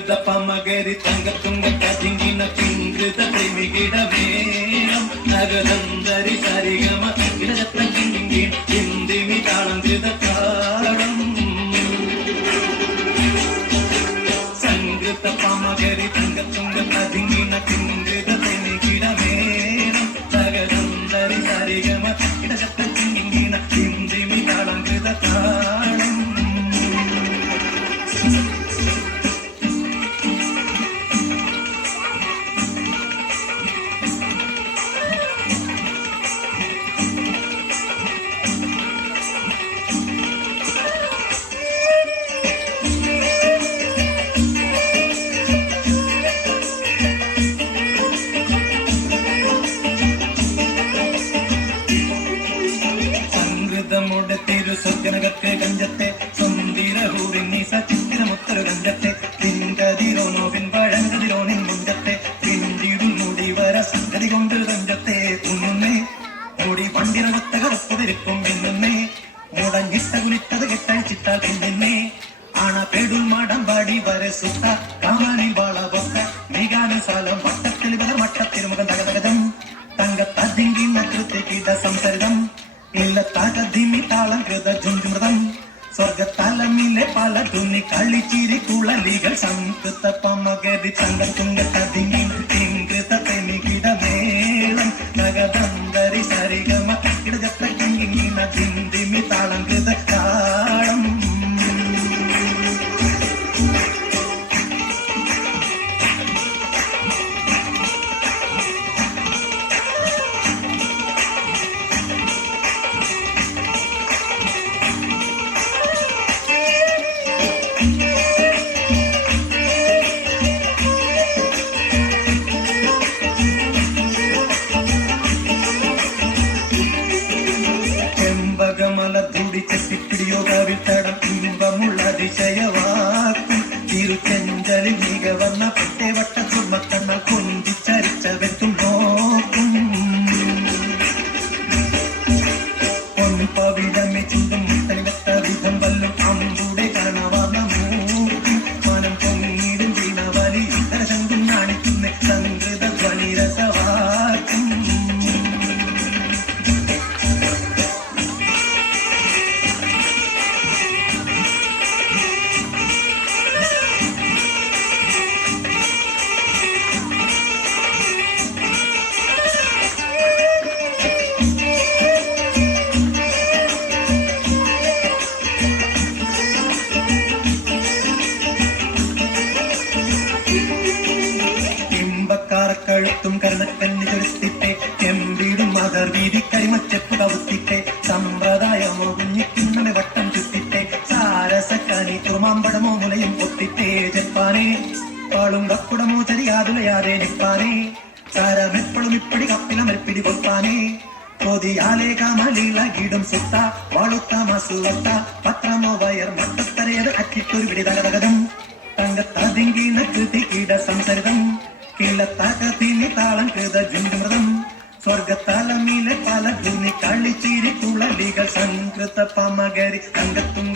സംഗൃത പമകരി തങ്കത്തുങ്ക കതിങ്കിന കിങ്കൃത പ്രേമികിടമേളം നഗരന്തരി സരിഗമ ഇടജത്ര കിങ്കിൻ ഹിന്ദിമി താളം കൃതകാളം സംഗൃത പമകരി തങ്കത്തുങ്ക കതിങ്കിന കിങ്കൃത പ്രേമികിടമേളം നഗരന്തരി സരിഗമ ഇടജത്ര കിങ്കിന ഹിന്ദിമി താളം കൃതകാളം സ്വജനകത്തെ കഞ്ചത്തെ സുന്ദരഹൂവിന്നി സചിത്രമുത്തര കഞ്ചത്തെ പിൻകതിരോനോ പിൻപഴങ്കതിരോനിൻ മുഞ്ചത്തെ പിന്തിടും മുടി വര സംഗതി കൊണ്ട് കഞ്ചത്തെ തുന്നുന്നേ മുടി പണ്ടിനകത്ത കറുപ്പതിരിക്കും പിന്നുന്നേ മുടങ്ങിട്ട കുലിട്ടത് കെട്ടഴിച്ചിട്ടാൽ പിന്നുന്നേ ആണ പെടും മാടം പാടി വരസുത്ത കാമാനി ബാള പൊക്ക മേഘാനുസാലം വട്ടത്തെളിവത മട്ടത്തിരുമുഖം തകതകതം തങ്കത്തതിങ്കി നൃത്യകിട സംസരിതം ഇല്ലത്താകധിമി താളം കൃത ജുഞ്ചുമൃതം സ്വർഗത്താലമിലെ പല തുന്നി കളിച്ചിരി കുളലികൾ സംസ്കൃത പമകരി തങ്കത്തുങ്ക കതിങ്ങി തിങ്കൃത തെമികിടമേളം നഗതന്തരി സരിഗമ ഇടജത്ര കിങ്ങിന ജിന്തിമി താളം കൃത കാളം ചെത്തിപ്പിടിയോഗവിത്തടം ഇമ്പമുള്ള അതിശയവാക്കും തിരുച്ചെഞ്ചലിൽ മികവന്ന പെട്ടവട്ട കുർമ്മക്കണ്ണ കൊഞ്ചിച്ചരിച്ചവെത്തും നോക്കും പൊൻപവിടമെ ചുണ്ടും മുട്ടലിവെത്ത വിധം വല്ലും അമ്പുടെ കണവാർന്ന മൂക്കും മനം പൊങ്ങിടും വീണവലി ഇതര ശങ്കും നാണിക്കുന്ന സംഗൃത ധ്വനിരസവാക്കും കഴുത്തും കരുണക്കന്നി ചൊരിത്തിട്ടെ ചെമ്പിടും മദർ വീതി കരിമച്ചെപ്പ് കവുത്തിട്ടെ സമ്പ്രദായമോ കുഞ്ഞിക്കുന്നമെ വട്ടം ചുറ്റിട്ടെ സാരസക്കനി തുറമാമ്പടമോ മുലയും പൊത്തിട്ടേ ചെപ്പാനേ പാളും കക്കുടമോ ചരിയാതുലയാതെ നിപ്പാനേ സാരമെപ്പോഴും ഇപ്പടി കപ്പിലമരിപ്പിടി പൊത്താനേ കൊതിയാലേ കാമലീളകിടും സുത്ത വാളുത്ത മസുവത്ത പത്രമോ വയർ മട്ടത്തരയത് അക്കിട്ടൊരു പിടി തകതകതം തങ്കത്തതിങ്കിന കൃതി കീട സംസരിതം കിള്ളത്താകത്തിനി താളം കൃത ജുണ്ടുമൃതം സ്വർഗത്താലമീലെ പല ധുനി കളിച്ചിരി കുളലികൾ സംകൃത പമകരി തങ്കത്തും